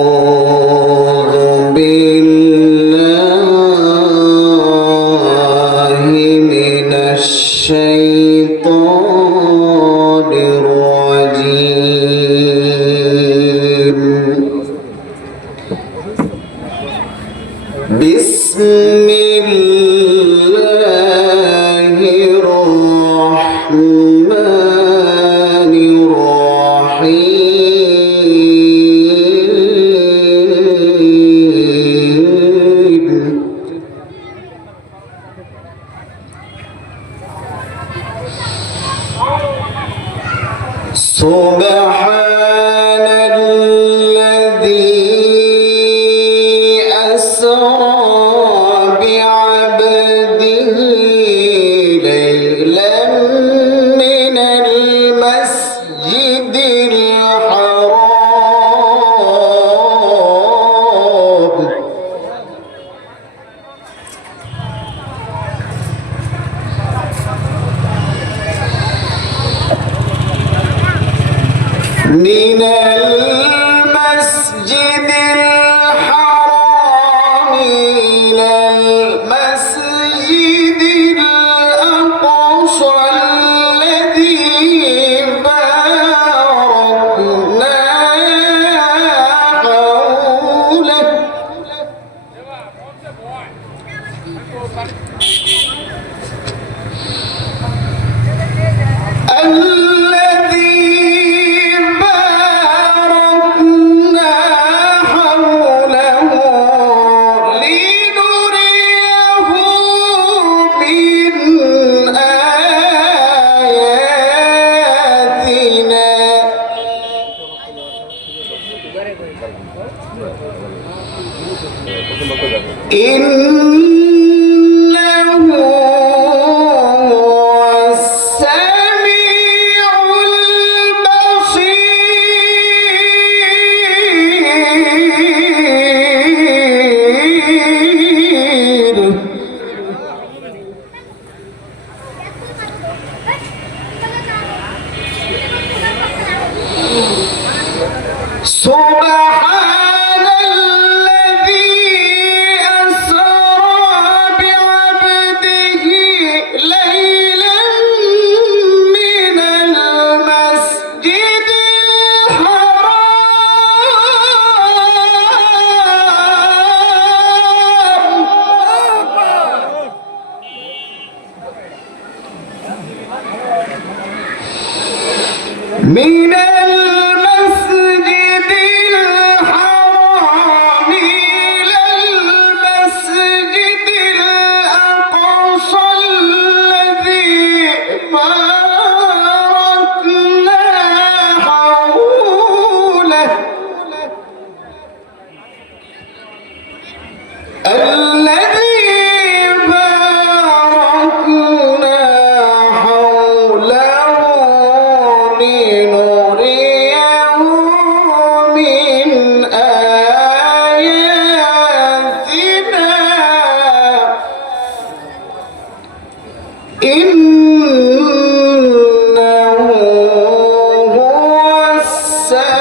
أعوذ بالله من الشيطان الرجيم بسم الله الرحمن الرحيم سبحان الذي أسرى بعبده ليلا من المسجد الحرام من المسجد الحرام إلى المسجد الأقصى الذي باركنا حوله إنه هو السميع البصير سبحان الذي أسرى بعبده ليلا من المسجد الحرام من المسجد الحرام إلى المسجد الأقصى الذي باركنا حوله لنريه من آياتنا إنه هو السميع